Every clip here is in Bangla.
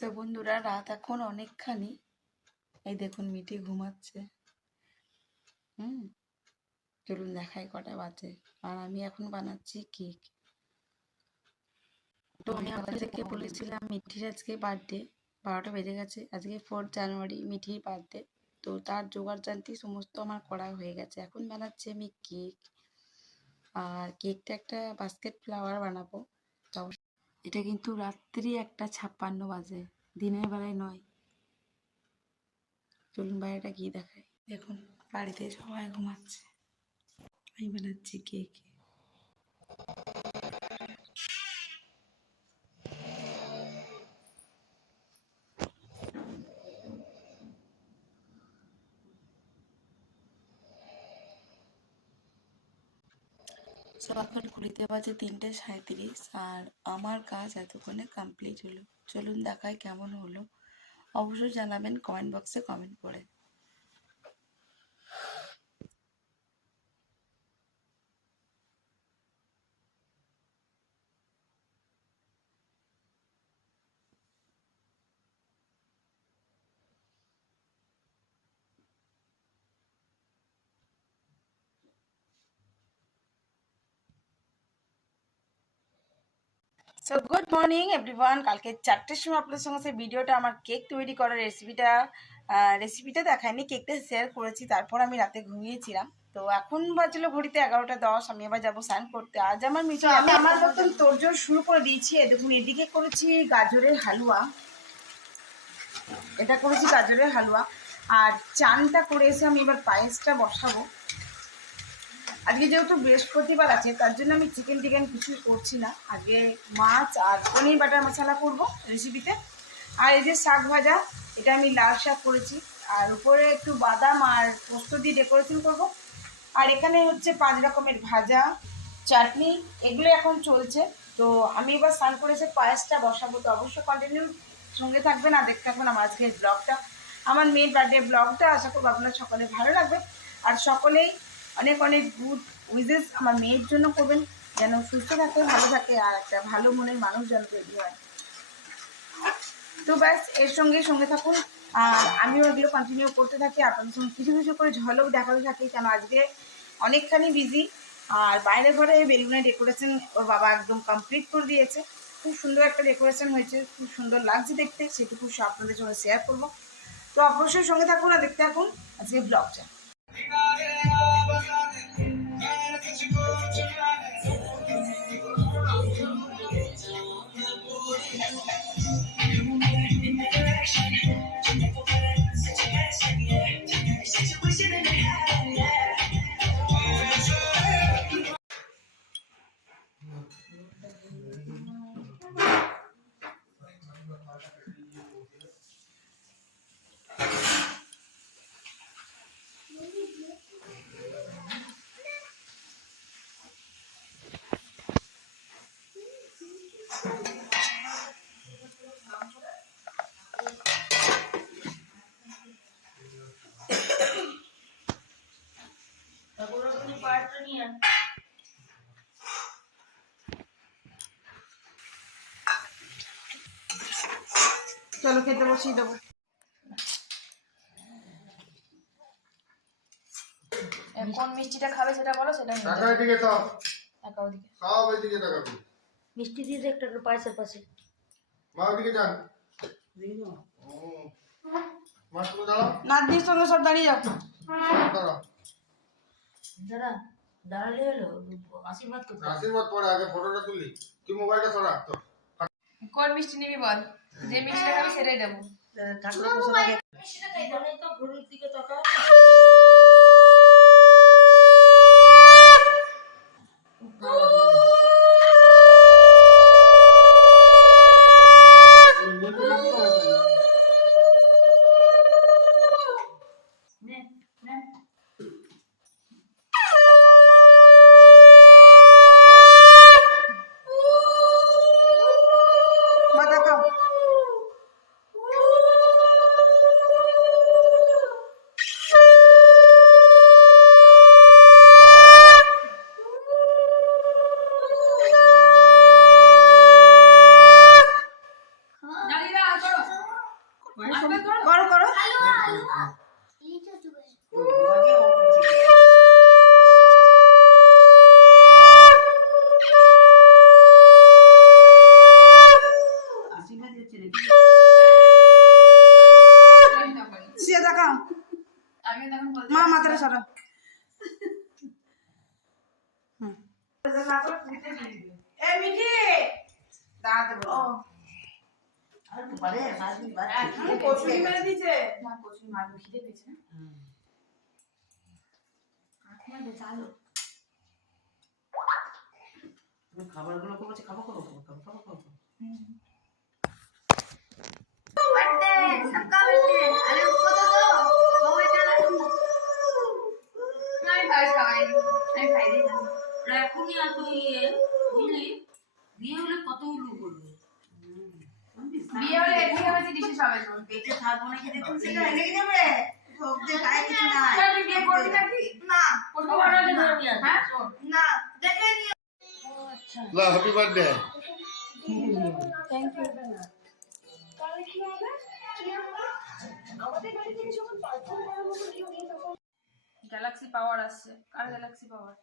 সো বন্ধুরা, রাত এখন অনেকখানি। এই দেখুন মিঠি ঘুমাচ্ছে। চলুন দেখাই কটা বাজে। আর আমি এখন বানাচ্ছি কেক। তো আমি আপনাদেরকে বলেছিলাম মিঠির আজকে বার্থডে, 12টা বেজে গেছে। আজকে 4 জানুয়ারি মিঠির বার্থডে। তো তার জোগাড় জান্তি সমস্ত আমার করা হয়ে গেছে। এখন বানাচ্ছি আমি কেক। আর কেকটা একটা বাস্কেট ফ্লাওয়ার বানাবো। এটা কিন্তু রাত্রি 1:56 বাজে, দিনের বেলায় নয়। চলুন বাইরেটা গিয়ে দেখাই। দেখুন বাড়িতে সবাই ঘুমাচ্ছে, আমি বানাচ্ছি কেক। সকাল ঘুরিতে বাজে 3:37 আর আমার কাজ এতক্ষণে কমপ্লিট হলো। চলুন দেখাই কেমন হলো। অবশ্যই জানাবেন কমেন্ট বক্সে কমেন্ট করে। So good morning everyone. কালকে 4টের সময় আপনাদের সঙ্গে ভিডিওটা আমার কেক তৈরি করার রেসিপিটা দেখায়নি, কেকটা শেয়ার করেছি। তারপর আমি রাতে ঘুমিয়েছিলাম। তো এখন বাজলো ঘড়িতে 11:10। আমি আবার যাবো স্নান করতে। আজ আমার মিঠু আমি আমার মতন তোড়জোড় শুরু করে দিয়েছি। দেখুন এদিকে করেছি গাজরের হালুয়া, এটা করেছি গাজরের হালুয়া। আর চানটা করে এসে আমি এবার পায়েসটা বসাবো। আজকে যেহেতু বৃহস্পতিবার আছে, তার জন্য আমি চিকেন কিছুই করছি না। আজকে মাছ আর পনির বাটার মশলা করবো রেসিপিতে। আর এই যে শাক ভাজা, এটা আমি লাল শাক করেছি। আর উপরে একটু বাদাম আর পোস্ত দিয়ে ডেকোরেশন করব। আর এখানে হচ্ছে 5 রকমের ভাজা, চাটনি, এগুলো এখন চলছে। তো আমি এবার স্নান করে এসে পায়েসটা বসাবো। তো অবশ্যই কন্টিনিউ সঙ্গে থাকবেন আর দেখতে থাকবেন আমার আজকের ব্লগটা, আমার মেয়ের বার্থডে ব্লগটা। আশা করবো আপনার সকলে ভালো লাগবে। আর সকলেই অনেক অনেক গুড উইজেস আমার মেয়ের জন্য করবেন, যেন সুস্থ থাকে, ভালো থাকে, আর একটা ভালো মনের মানুষ যেন তৈরি হয়। তো ব্যাস এর সঙ্গে থাকুন। আর আমিও এগুলো কন্টিনিউ করতে থাকি। আপনাদের সঙ্গে কিছু কিছু করে ঝলক দেখাতে থাকি, কেন আজকে অনেকখানি বিজি। আর বাইরে ঘরে বেলুনের ডেকোরেশন ওর বাবা একদম কমপ্লিট করে দিয়েছে। খুব সুন্দর একটা ডেকোরেশন হয়েছে, খুব সুন্দর লাগছে দেখতে। সেটুকু আপনাদের সঙ্গে শেয়ার করবো। তো অবশ্যই সঙ্গে থাকুন আর দেখতে থাকুন আজকে ব্লগটা। চলো খেতে বসিয়ে দেবো। কোন মিষ্টিটা খাবে সেটা বলো, সেটা মিষ্টি দিয়ে একটা পায়েসের পাশে নাতনির সঙ্গে সব দাঁড়িয়ে যাও। দাঁড়া দাঁড়ালে হলো আশীর্বাদ করতে। আশীর্বাদ পরে আগে ফটোটা তুলি। তুই মোবাইলটা সরা তো। কোন মিষ্টি নিবি বল, যে মিষ্টিটা খাবি সেটাই দেবো। ঠাকুর বসার আগে মিষ্টিটা খাই বলে তো ঘড়ির দিকে তাকাও। করো করো সে দেখাও মা মাথাটা সরাও এই মিঠি দাঁড়াতে বলো কচুরি মেরে দিয়েছে খাবারগুলো করছে খাবো খাবো খাবো খাবো খাবো খাবো सबका बर्थडे अरे उसको तो दो वो बेटा नहीं भाई खाई देगा এখনই এত ইয়ে বুঝলি বিয়ে হলে কত উল্লু করবে বিয়ে হলে এখানে বেশি ডিশে সবাই করবে পেটে থাকবো না খেতে খুশি লেগে যাবে সবজি খায় কিছু না তুই বিয়ে করবি নাকি না কোনো বানাতে ধরবি হ্যাঁ না দেখে নিও লা happy birthday thank you galaxy power আসছে কার গ্যালাক্সি পাওয়ার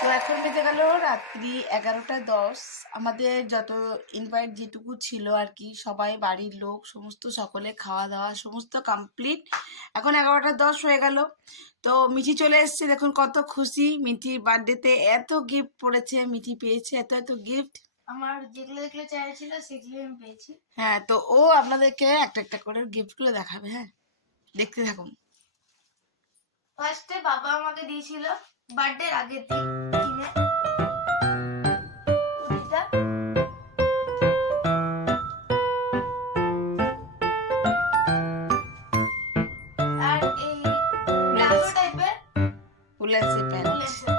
তো এখন বেজে গেল রাত্রি 11:10 আমাদের যত ইনভাইট যেটুকু ছিল আর কি সবাই বাড়ির লোক সমস্ত সকলে খাওয়া দাওয়া সমস্ত কমপ্লিট এখন 11:10 হয়ে গেল তো মিঠি চলে এসেছে দেখুন কত খুশি মিঠির বার্থডেতে এত গিফট পড়েছে মিঠি পেয়েছে এত এত গিফট আমার যেগুলো যেগুলো চাইছিল সেগুলো আমি পেয়েছি হ্যাঁ তো ও আপনাদেরকে একটা একটা করে গিফটগুলো দেখাবে হ্যাঁ দেখতে থাকুন ফার্স্টে বাবা আমাকে দিয়েছিল বার্থডের আগের দিন কিনে কুড়িটা আর এই প্লাজো টাইপের উলেন্সি প্যান্ট লেন্সের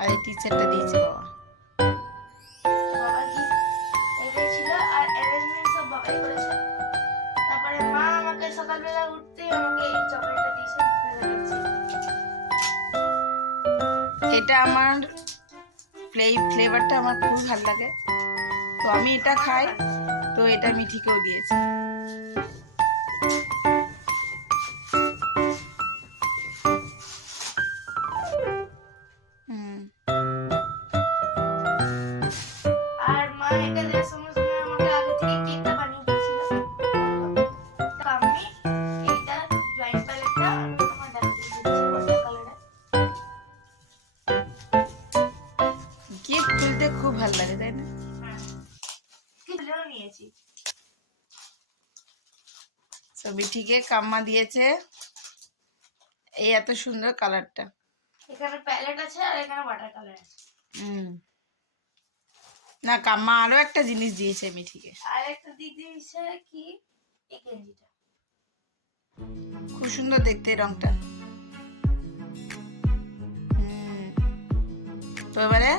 আর এই টি শার্টটা দিয়েছে বাবা বাবা gift এটাই ছিল আর অ্যারেঞ্জমেন্ট সব বাবাই করেছে তারপরে মা আমাকে সকালবেলা উঠতেই আমাকে এই চকলেটটা দিয়েছে এটা আমার ফ্লেভারটা আমার খুব ভালো লাগে তো আমি এটা খাই তো এটা মিঠিকেও দিয়েছি আর মা এটা দেওয়ার সঙ্গে সঙ্গে আমাকে আগে থেকে কেকটা বানিয়ে দিয়েছিল তো আমি এইটা ড্রয়িং প্যালেটটা আমার দাদুকে দিয়েছি ওয়াটার কালারে গিফট খুলতে খুব ভালো লাগে তাই না কিনেও নিয়েছি তো মিঠিকে কাম্মা দিয়েছে এই এত সুন্দর কালারটা এখানে প্যালেট আছে আর এখানে ওয়াটার কালার আছে না কাম্মা আরো একটা জিনিস দিয়েছে মিঠিকে আর একটা দিদি দিয়েছে কি এই গেঞ্জিটা খুব সুন্দর দেখতে এই রংটা তো এবারে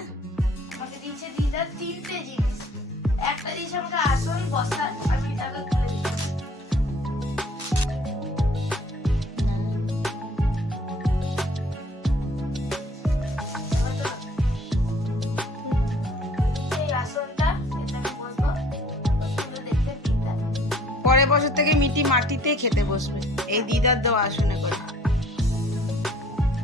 আমাকে দিয়েছে দিদা তিনটে জিনিস একটা দিয়েছে আমাকে আসন বসার আমি এটাকে খুলে দিয়েছি পরের বছর থেকে মিটি মাটিতে খেতে বসবে এই দিদার দেওয়া আসনে করে।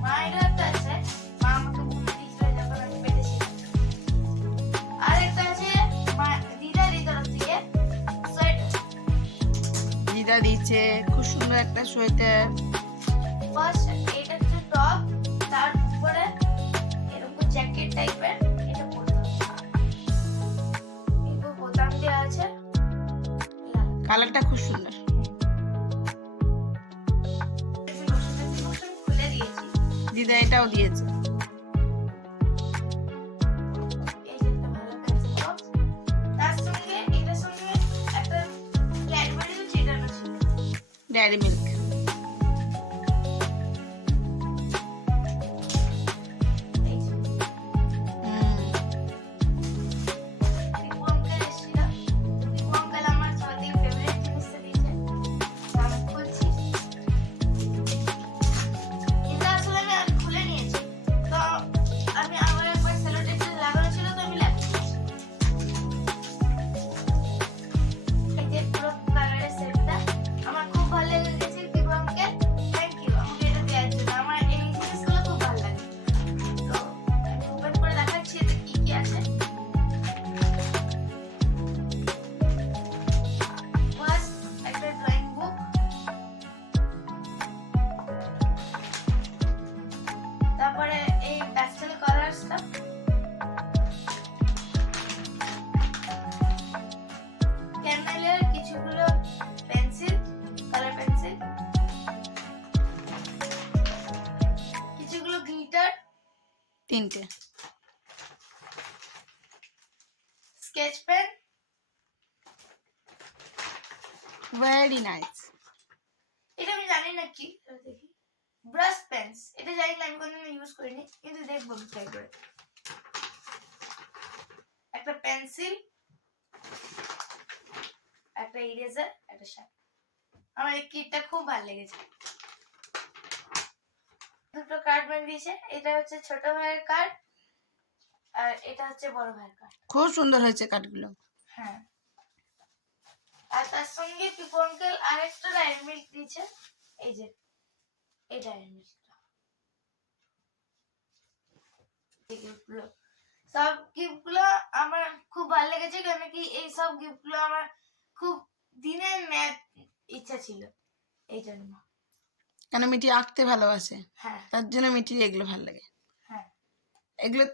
মায়ের একটা আছে, মা আমাকে বুঝে দিয়েছিল যখন আমি পেটে ছিলাম। আর একটা আছে দিদারই তরফ থেকে সোয়েটার। দিদা দিচ্ছে খুব সুন্দর একটা সোয়েটার। ফার্স্ট এটা হচ্ছে টপ, তার উপরে এরকম জ্যাকেট টাইপের এটা পরতে হবে। এরকম বোতাম দেওয়া আছে, কালারটা খুব সুন্দর। খুলে দিয়েছি। দিদা এটাও দিয়েছে। এই যে একটা ভালো পেন্সিল বক্স, তার সঙ্গে এটার সঙ্গে একটা ক্যাডবেরিও চেটানো ছিল। Dairy milk. এই যে টিপু আঙ্কেল এসেছিল। টিপু আঙ্কেল আমার সবথেকে ফেভারিট জিনিসটা দিয়েছে, আমি খুলছি। এটা আসলে আমি খুলে নিয়েছি, তো আমি আমার একবার সেলো টেপটা লাগানো ছিল, তো আমি লাগিয়েছি। এই যে পুরো কালারের সেটটা আমার খুব ভালো লেগেছে। টিপু আঙ্কেল থ্যাংক ইউ আমাকে এটা দেওয়ার জন্য। আমার এই জিনিসগুলো খুব ভালো লাগে। তো আমি ওপেন করে দেখাচ্ছি এতে কি কি আছে। ফার্স্ট একটা ড্রয়িং বুক, তারপরে এই প্যাস্টেল কালারসটা, ক্যামেলের কিছুগুলো পেন্সিল, কালার পেন্সিল, কিছুগুলো গ্লিটার, 3টে স্কেচ পেন, ভেরি নাইস। এটা আমি জানি না কি, দেখি ব্রাশ পেন্স, এটা জানি না, আমি কোনোদিন ইউজ করিনি, কিন্তু দেখবো ট্রাই করে। একটা পেন্সিল, একটা ইরেজার, একটা শার্প। আমার এই কিটটা খুব ভালো লেগেছে। দুটো কার্ড বানিয়ে দিয়েছে, এটা হচ্ছে ছোট ভাইয়ের কার্ড আর এটা হচ্ছে বড় ভাইয়ের কার্ড। খুব সুন্দর হয়েছে কাঠগুলো। হ্যাঁ, আর তার সঙ্গে টিপু আঙ্কেল আরেকটা ডায়েরি মিল্ক দিয়েছে। এই যে এই ডায়েরি মিল্কটা, এই গিফটগুলো, সব গিফটগুলো আমার খুব ভালো লেগেছে, কেন কি এই সব গিফটগুলো আমার খুব দিনের ম্যাথ ইচ্ছা ছিল, এই জন্য। কেন মিটি আঁকতে ভালোবাসে, হ্যাঁ তার জন্য মিটির এগুলো ভালো লাগে। হ্যাঁ, এগুলো